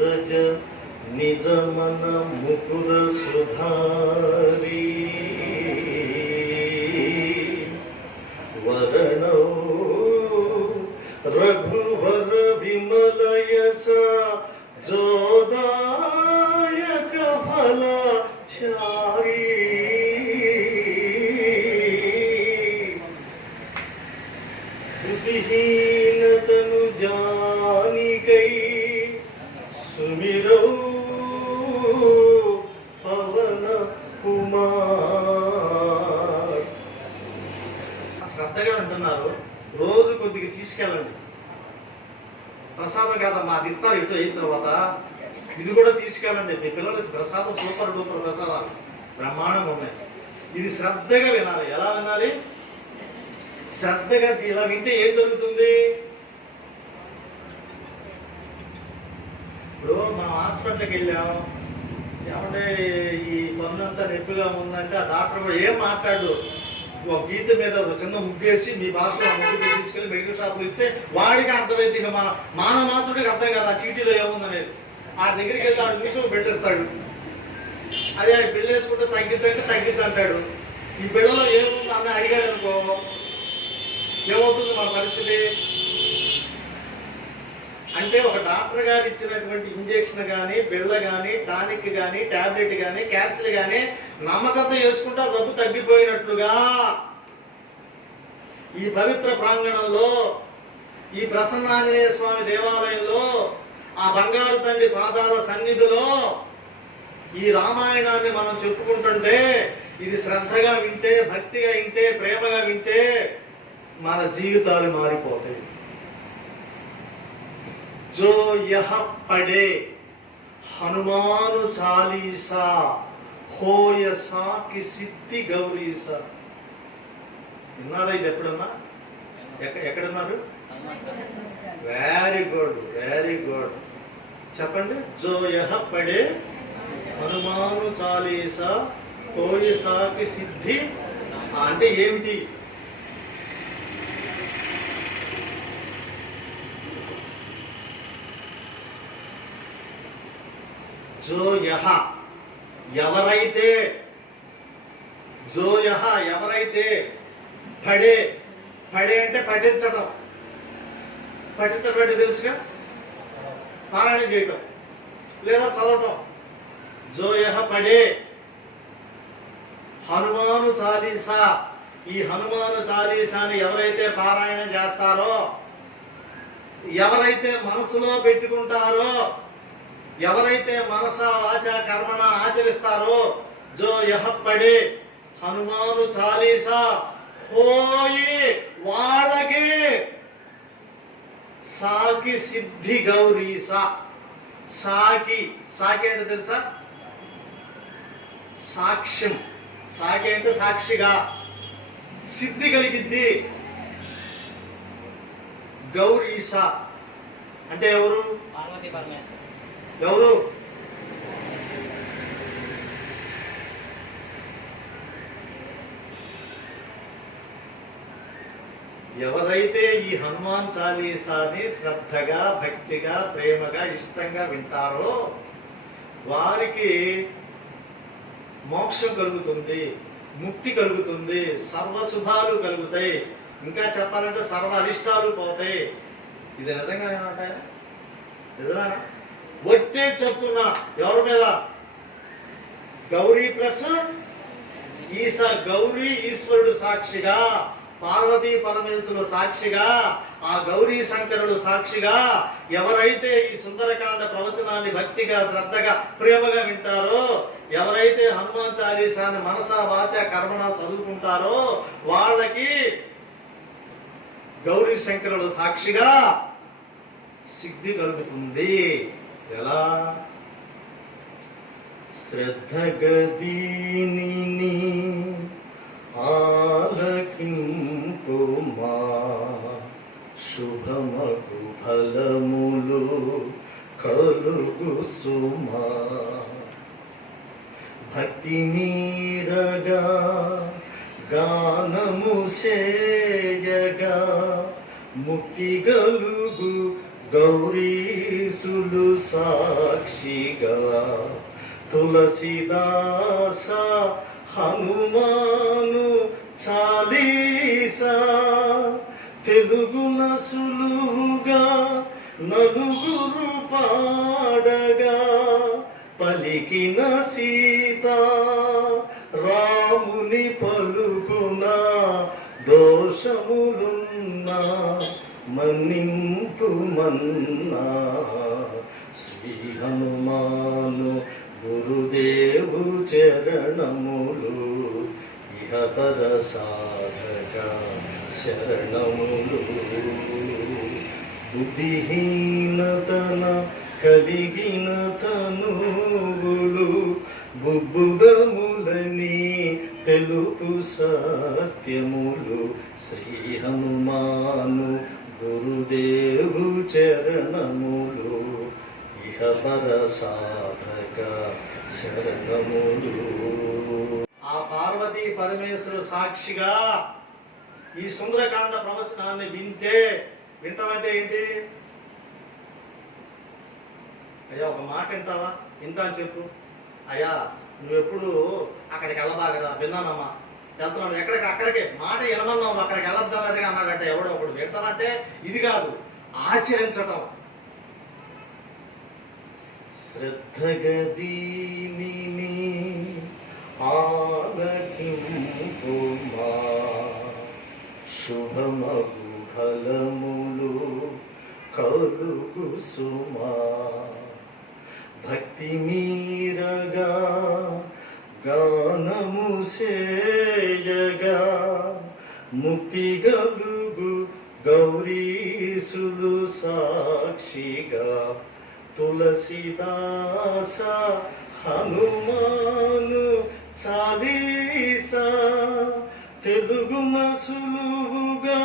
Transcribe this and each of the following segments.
రజ నిజమన ముకుర సుధారీ తీసుకెళ్ళండి. ప్రసాదం కాదమ్మా అది ఇస్తారు ఇటు అయిన తర్వాత. ఇది కూడా తీసుకెళ్ళండి. మీ పిల్లలు ప్రసాదం సూపర్ డూపర్ ప్రసాదాలు. బ్రహ్మాండంగా ఉన్నాయి. ఇది శ్రద్ధగా వినాలి. ఎలా వినాలి? శ్రద్ధగా ఇలా వింటే ఏం జరుగుతుంది? ఇప్పుడు మనం హాస్పిటల్కి వెళ్ళాం. ఏమంటే ఈ పన్నంతా నొప్పిగా ఉందంటే ఆ డాక్టర్ కూడా ఏం మాట్లాడు గీత మీద ఒక చిన్న ముగ్గేసి మీ భాషలో ముగ్గు మీద తీసుకెళ్ళి మెడికల్ షాప్లో ఇస్తే వాడికి అర్థమైంది ఇక మన మానవ అర్థం కదా ఆ చీటీలో ఏముందనేది. ఆ దగ్గరికి వెళ్తే ఆడు చూసి పెట్టేస్తాడు. అదే ఆయన పెళ్ళేసుకుంటే వేసుకుంటే తగ్గిద్దంటే తగ్గిద్ది అంటాడు. ఈ పిల్లలో ఏముంది? అన్న అడిగాడు అనుకో. ఏమవుతుంది మన పరిస్థితి? అంటే ఒక డాక్టర్ గారు ఇచ్చినటువంటి ఇంజెక్షన్ కానీ బిళ్ళ కానీ టానిక్ కానీ టాబ్లెట్ కానీ క్యాప్సిల్ కానీ నమ్మకంతో వేసుకుంటే జబ్బు తగ్గిపోయినట్లుగా. ఈ పవిత్ర ప్రాంగణంలో ఈ ప్రసన్నాంజనేయ స్వామి దేవాలయంలో ఆ బంగారు తండ్రి పాదాల సన్నిధిలో ఈ రామాయణాన్ని మనం చెప్పుకుంటుంటే ఇది శ్రద్ధగా వింటే భక్తిగా వింటే ప్రేమగా వింటే మన జీవితాలు మారిపోతాయి. జో యహ పడే. హనుమాను చాలీసా. హోయ సాకి సిద్ధి గౌరీసా. విన్నారా ఇది ఎప్పుడన్నా? ఎక్కడ ఎక్కడున్నారు? వెరీ గుడ్ వెరీ గుడ్ చెప్పండి. జో యహ పడే. హనుమాను చాలీసా. హోయ సాకి సిద్ధి. అంటే ఏమిటి? జో యహ. ఎవరైతే జో యహ ఎవరైతే పడే పడే అంటే పఠించడం పఠించడం అంటే తెలుసుగా? పారాయణం చేయటం. లేదా చదవటం. జో యహ పడే. హనుమాను చాలీసా. ఈ హనుమాను చాలీసాని ఎవరైతే పారాయణం చేస్తారో ఎవరైతే మనసులో పెట్టుకుంటారో ఎవరైతే మనస వాచ కర్మణ ఆచరిస్తారో జో యహ పడే హనుమాను చాలీసా పోయి వాళ్ళకి సాకి సిద్ధి గౌరీసా. సాకి సాకి అంటే తెలుసా? సాక్ష్యం. సాకి అంటే సాక్షిగా. సిద్ధి కలిగిద్ది గౌరీస. అంటే ఎవరు? పార్వతీ పరమేశ్వర ఎవరు? ఎవరైతే ఈ హనుమాన్ చాలీసాని శ్రద్ధగా భక్తిగా ప్రేమగా ఇష్టంగా వింటారో వారికి మోక్షం కలుగుతుంది ముక్తి కలుగుతుంది సర్వశుభాలు కలుగుతాయి. ఇంకా చెప్పాలంటే సర్వ అరిష్టాలు పోతాయి. ఇది నిజంగానే ఉంటాయా? నిజమేనా? వచ్చే చెప్తున్నా. ఎవరి మీద? గౌరీ ప్లస్ ఈస గౌరీ ఈశ్వరుడు సాక్షిగా పార్వతీ పరమేశ్వరుడు సాక్షిగా ఆ గౌరీ శంకరుడు సాక్షిగా ఎవరైతే ఈ సుందరకాండ ప్రవచనాన్ని భక్తిగా శ్రద్ధగా ప్రేమగా వింటారో ఎవరైతే హనుమాన్ చాలీసాన్ని మనస వాచ కర్మణ చదువుకుంటారో వాళ్ళకి గౌరీ శంకరుడు సాక్షిగా సిద్ధి కలుగుతుంది. ఎలా? శ్రద్ధగదీని ఆలకింపుమా శుభమగు ఫలములు కలుగు సుమా భక్తి మీరగా గానము సేయగా ముక్తి గలుగు గౌరీసులు సాక్షిగా తులసిదాస హనుమాను చాలీసా. తెలుగున సులువుగా నలుగురు పాడగా పలికిన సీత రాముని పలుకున దోషములున్నా మన్ని మన్నా శ్రీ హనుమాను గురుదేవు చరణములు ఇహతర సాధక శరణములు. బుద్ధిహీనతన కలిగిన తనువులు బుబ్బుదములని తెలుపు సత్యములు. శ్రీ హనుమాను గురుదేవు చరణములు ఇహపర సాధక శరణములు. ఆ పార్వతీ పరమేశ్వరు సాక్షిగా ఈ సుందరకాండ ప్రవచనాన్ని వింటే వింటామంటే ఏంటి? అయ్యా ఒక మాట వింటావా? వింటా అని చెప్పు. అయ్యా నువ్వెప్పుడు అక్కడికి వెళ్ళబాగరా విన్నానమ్మా. వెళ్తున్నాను ఎక్కడికి? అక్కడికే. మాట వినమన్నావు అక్కడికి వెళ్ళొద్దాం అది అన్నాడట ఎవడో ఒకడు. వింటామంటే ఇది కాదు ఆచరించటం. శ్రద్ధగా దీనిని ఆలకింపుమా? శుభమగు ఫలములు కలుగు సుమా భక్తి మీరగా గానము సేయగా ముక్తి గలుగు గౌరీసులు సాక్షిగా తులసిదాస హనుమాను చాలీసా తెలుగు సులువుగా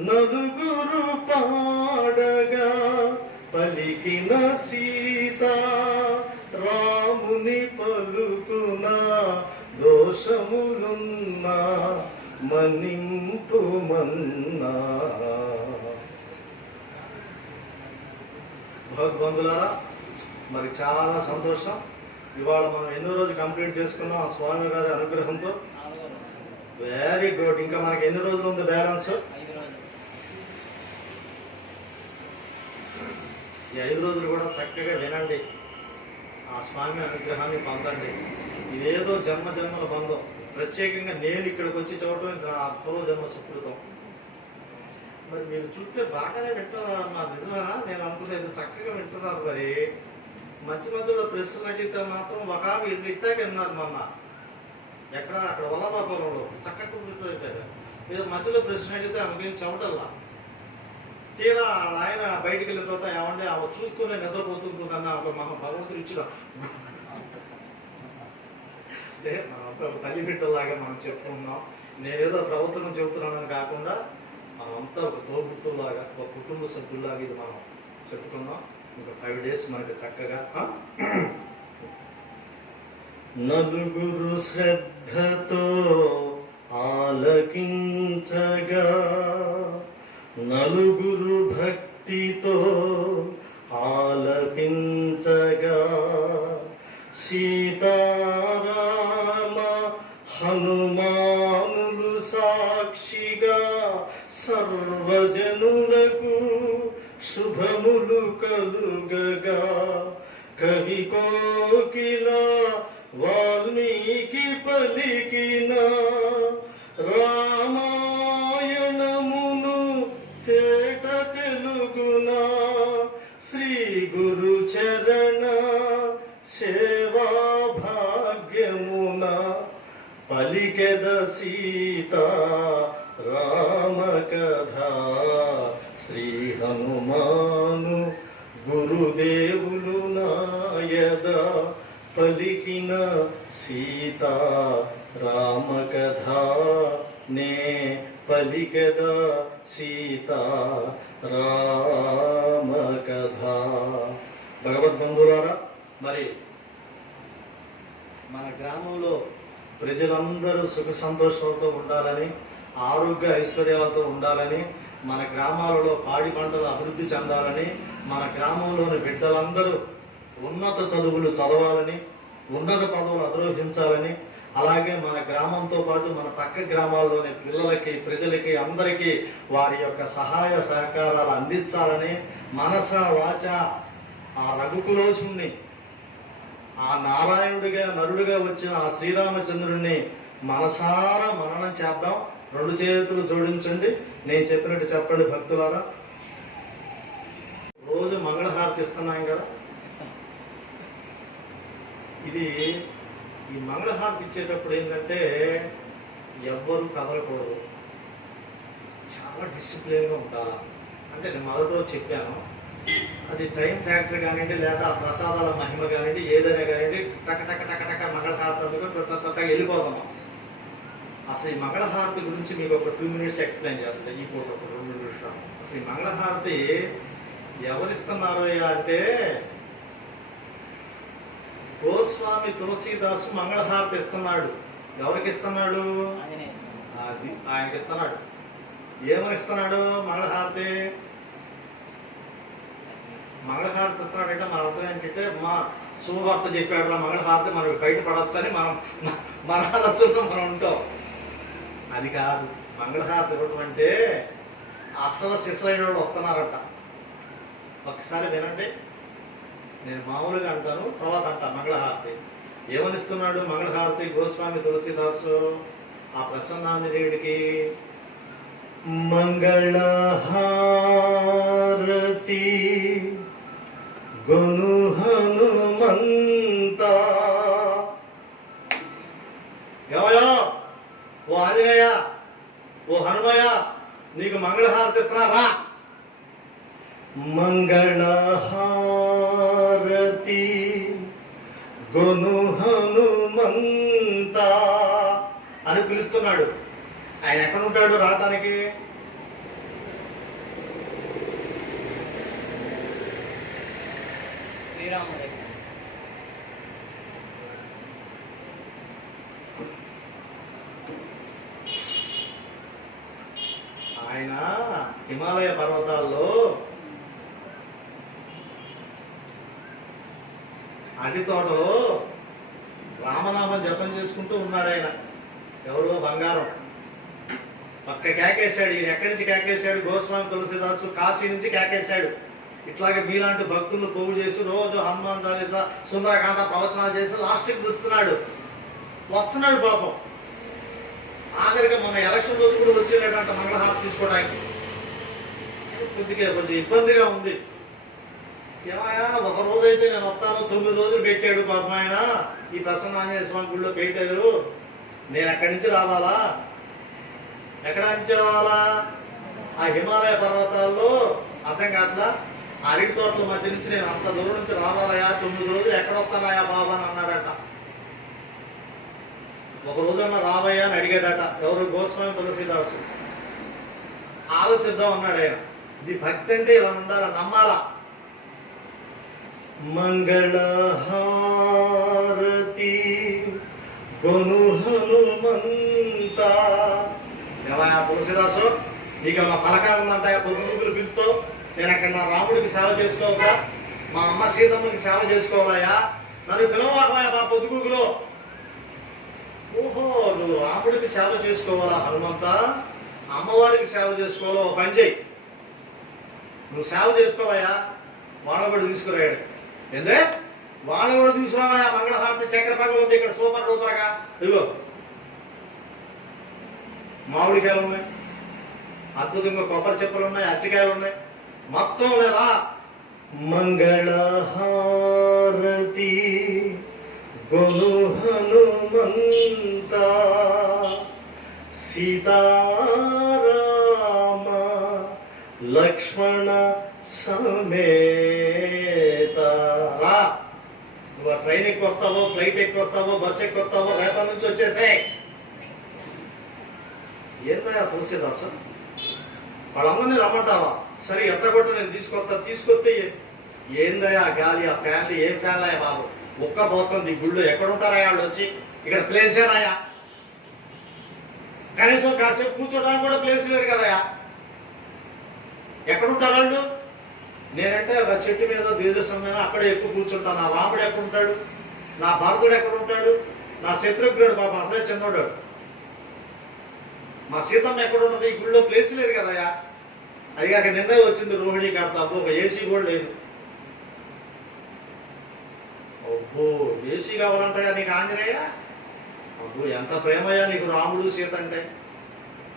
నలుగురు పాడగా పలికిన సీత దోషములున్నా మన్నింపు మన్నా. భగవంతులారా మరి చాలా సంతోషం. ఇవాళ మనం ఎన్నో రోజు కంప్లీట్ చేసుకున్నాం ఆ స్వామి గారి అనుగ్రహంతో. వెరీ గుడ్ ఇంకా మనకి ఎన్ని రోజులు ఉంది బ్యాలెన్స్? ఈ ఐదు రోజులు కూడా చక్కగా వినండి. ఆ స్వామి అనుగ్రహాన్ని పొందండి. ఇదేదో జన్మ జన్మల బంధం. ప్రత్యేకంగా నేను ఇక్కడికి వచ్చి చూడటం నా పూర్వ జన్మ సుకృతం. మరి మీరు చూస్తే బాగానే వింటున్నారు మా నిజమేనా? నేను అనుకునేది చక్కగా వింటున్నారు మరి. మధ్య మధ్యలో ప్రశ్నలు అడిగితే మాత్రం ఒక ఆమె ఇల్లు విన్నారు మొన్న ఎక్కడ? అక్కడ వలబాపురంలో చక్కగా కూర్చోబెట్టారు. ఏదో మధ్యలో ప్రశ్న అడిగితే ఆమెకేం చెమటల్లా తీరా ఆయన బయటికి వెళ్ళిన తర్వాత ఏమంటే ఆమె చూస్తూనే నిద్రపోతుంటుందన్న ఒక మన భగవంతుడు ఇచ్చిన అంటే మనంతా తల్లి బిడ్డలాగా మనం చెప్తున్నాం నేనేదో ప్రభుత్వం చెబుతున్నానని కాకుండా మనమంతా ఒక తోబుట్టులాగా ఒక కుటుంబ సభ్యుల్లాగా ఇది మనం చెప్పుకున్నాం. ఇంకా ఫైవ్ డేస్ మనకి చక్కగా నలుగురు శ్రద్ధతో ఆలకించగా నలుగురు భక్తితో సేవా భాగ్యమున పలికెద సీత రామ కథ. శ్రీ హనుమాను గురుదేవులు నాయద పలికిన సీత రామ కథ. నే పలికద సీత రామ కథ. భగవద్బంధులారా మరి మన గ్రామంలో ప్రజలందరూ సుఖ సంతోషాలతో ఉండాలని ఆరోగ్య ఐశ్వర్యాలతో ఉండాలని మన గ్రామాలలో పాడి పంటలు అభివృద్ధి చెందాలని మన గ్రామంలోని బిడ్డలందరూ ఉన్నత చదువులు చదవాలని ఉన్నత పదవులు అధిరోహించాలని అలాగే మన గ్రామంతో పాటు మన పక్క గ్రామాల్లోని పిల్లలకి ప్రజలకి అందరికీ వారి యొక్క సహాయ సహకారాలు అందించాలని మనస వాచ ఆ రఘుకులోసుని ఆ నారాయణుడిగా నరుడిగా వచ్చిన ఆ శ్రీరామచంద్రుడిని మనసారా మననం చేద్దాం. రెండు చేతులు జోడించండి. నేను చెప్పినట్టు చెప్పండి భక్తులారా. రోజు మంగళహారతి ఇస్తున్నాం కదా. ఇది ఈ మంగళహారతి ఇచ్చేటప్పుడు ఏంటంటే ఎవ్వరు కదలకూడదు. చాలా డిసిప్లిన్గా ఉండాలి? అంటే నేను మొదటి రోజు చెప్పాను. అది టైం ఫ్యాక్టర్ కానివ్వండి లేదా ప్రసాదాల మహిమ కానివ్వండి ఏదైనా కానివ్వండి టక టక టక టక మంగళహారతి అందుకు టక వెళ్ళిపోదాము అసలు ఈ మంగళహారతి గురించి మీకు ఒక టూ మినిట్స్ ఎక్స్ప్లెయిన్ చేస్తుంది ఈ ఫోటో ఒక రెండు నిమిషాలు. అసలు ఈ మంగళహారతి ఎవరిస్తున్నారు అంటే గోస్వామి తులసీదాసు మంగళహారతి ఇస్తున్నాడు. ఎవరికి ఇస్తున్నాడు? ఆయనకి ఇస్తున్నాడు. ఏమని ఇస్తున్నాడు మంగళహారతి? మంగళహారతి ఇస్తున్నాడంటే మన అర్థం ఏంటంటే మా శుభవార్త చెప్పాడు మంగళహారతి మనం బయట పడవచ్చని మనం మన ఆలోచనలో మనం ఉంటాం. అది కాదు. మంగళహారతి ఇవ్వటం అంటే అసలు శిశులైన వాళ్ళు వస్తున్నారట. ఒకసారి వినండి. నేను మామూలుగా అంటాను తర్వాత అంట మంగళహారతి. ఏమనిస్తున్నాడు మంగళహారతి? గోస్వామి తులసిదాసు ఆ ప్రసన్నాంజనేయుడికి మంగళహారతి. గును హనుమంత ఎవయో ఓ ఆంజనేయ ఓ హనుమయ్య నీకు మంగళహారతి ఇస్తున్నారా మంగళహారతి గును హనుమంత అని పిలుస్తున్నాడు. ఆయన ఎక్కడ ఉంటాడు రాతానికి శ్రీరాముడు ఆయన హిమాలయ పర్వతాల్లో అతి తోటలో రామనామం జపం చేసుకుంటూ ఉన్నాడు ఆయన. ఎవరో బంగారం. పక్క కేకేశాడు ఈయన ఎక్కడి నుంచి కేకేశాడు? గోస్వామి తులసిదాసు కాశీ నుంచి కేకేశాడు. ఇట్లాగే మీలాంటి భక్తులను పోగు చేసి రోజు హనుమాన్ చాలీసా సుందరకాంత ప్రవచనాలు చేసి లాస్ట్కి పిలుస్తున్నాడు. వస్తున్నాడు పాపం. ఆఖరిగా మన ఎలక్షన్ రోజు కూడా వచ్చేలేదంట మంగళహారం తీసుకోవడానికి. కొద్దిగా కొంచెం ఇబ్బందిగా ఉంది. ఏమయ్యా ఒక రోజు అయితే నేను వస్తాను తొమ్మిది రోజులు పెట్టాడు పాపం ఆయన. ఈ ప్రసన్న స్వామి గుడిలో పెట్టారు. నేను అక్కడి నుంచి రావాలా? ఎక్కడ నుంచి రావాలా? ఆ హిమాలయ పర్వతాల్లో అర్థం కావట్లా? అరటి తోటల మధ్య నుంచి నేను అంత దూరం నుంచి రావాలయా తొమ్మిది రోజులు ఎక్కడ వస్తానయా బాబా అని అన్నాడట. ఒక రోజన్నా రావయ్యా అని అడిగాడట ఎవరు? గోస్వామి తులసీదాసు ఆలోచిద్దాం అన్నాడు ఆయన. ఇది భక్తి అంటే ఇలా ఉండాలి? నమ్మాలా? మంగళహారతి గొను హనుమంత. ఏమయ్యా తులసిదాసు నీకు ఏమన్నా పలకా ఉందంట పొద్దుగులు పిలుపుతో నేను అక్కడ నా రాముడికి సేవ చేసుకోవద్దా మా అమ్మ సీతమ్మకి సేవ చేసుకోవాలయ్యా. నన్ను పిలవబాయా మా పొద్దుగులో ఓహో నువ్వు రాముడికి సేవ చేసుకోవాలా హనుమంత? అమ్మవారికి సేవ చేసుకోవాలో? పని చేయి నువ్వు సేవ చేసుకోవాయా వాడబడి తీసుకురాడు తీసుకురాయాడు. ఏందే? వాళ్ళ కూడా తీసుకురావాయా మంగళహారతి చక్కెర పగలు ఉంది. ఇక్కడ సూపర్ డూపర్గా. ఇదిగో. మామిడికాయలు ఉన్నాయి. అద్భుతంగా కొబ్బరి చెప్పులు ఉన్నాయి. అరటికాయలు ఉన్నాయి. మొత్తం రా మంగళహారతి గొను హనుమంత సీతారామ లక్ష్మణ సమేత రా నువ్వు ట్రైన్ ఎక్కువ వస్తావో ఫ్లైట్ ఎక్కువ వస్తావో బస్ ఎక్కువ వస్తావో రేపటి నుంచి వచ్చేసే ఏంటో తులసిదాసు వాళ్ళందరినీ రమ్మంటావా? సరే ఎంత కూడా నేను తీసుకొస్తా తీసుకొస్తే ఏందయ్యా గాలి ఆ ఫ్యాన్లు ఏం ఫ్యాన్లు అయ్యా బాబు? ఒక్క పోతుంది ఈ గుళ్ళు ఎక్కడ ఉంటారా వాళ్ళు వచ్చి? ఇక్కడ ప్లేసేనాయా కనీసం కాసేపు కూర్చోడానికి కూడా ప్లేస్ లేదు కదయా ఎక్కడుంటారు వాళ్ళు? నేనంటే ఒక చెట్టు మీద దేజస్వం మీద అక్కడే ఎక్కువ కూర్చుంటాను. నా రాముడు ఎక్కడుంటాడు? నా భరతుడు ఎక్కడుంటాడు? నా శత్రుఘ్నుడు బాబు అసలే చిన్నోడు. మా సీతమ్మ ఎక్కడ ఉన్నది ఈ గుళ్ళో ప్లేస్ లేదు కదయా అది కాక నిన్నే వచ్చింది రోహిణి కడత అబ్బో ఒక ఏసీ కూడా లేదు. అబ్బో ఏసీ కావాలంటాయా నీకు ఆంజనేయ? అబ్బో ఎంత ప్రేమయ్యా నీకు రాముడు సీత అంటే.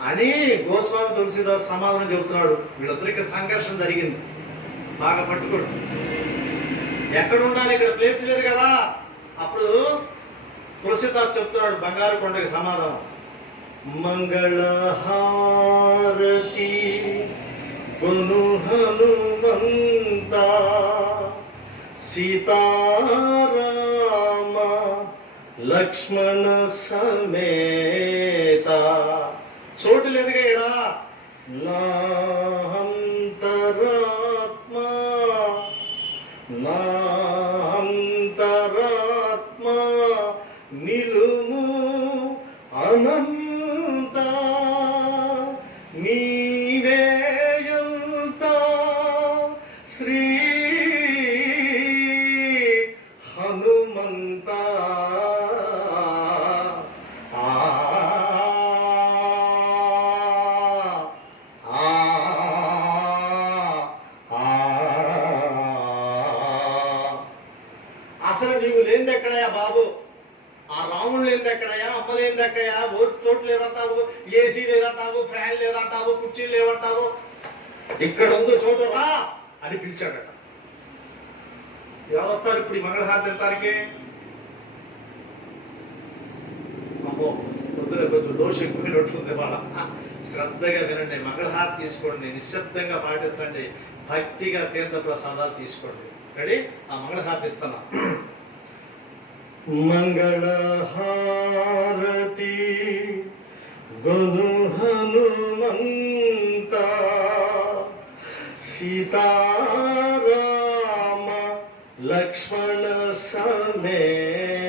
అని గోస్వామి తులసిదాస్ సమాధానం చెబుతున్నాడు. వీళ్ళిద్దరికి సంఘర్షణ జరిగింది. బాగా పట్టుకోడు. ఎక్కడ ఉండాలి ఇక్కడ ప్లేస్ లేదు కదా. అప్పుడు తులసిదాస్ చెప్తున్నాడు బంగారు కొండకి సమాధానం. మంగళహారతి. కొను హనుమంత సీతారామ లక్ష్మణ సమేత. చోటు లేదుగా ఈడ నాహంతరాత్మ నాహంతరాత్మ నిలు ఫ్యాన్ లేదంటావు కుర్చీలు లేవంటావు ఇక్కడ ఉందో చోటు రా అని పిలిచాడట. ఎవరు వస్తారు ఇప్పుడు ఈ మంగళహారతి తింటానికి అమ్మో పొద్దున కొంచెం దోషం ఎక్కువైనట్టుంది వాళ్ళ శ్రద్ధగా వినండి మంగళహారతి తీసుకోండి నిశ్శబ్దంగా పాటించండి భక్తిగా తీర్థ ప్రసాదాలు తీసుకోండి. రెడీ? ఆ మంగళహారతి ఇస్తాను. మంగళహారతి గును హనుమంత సీతారామ లక్ష్మణ సమేత.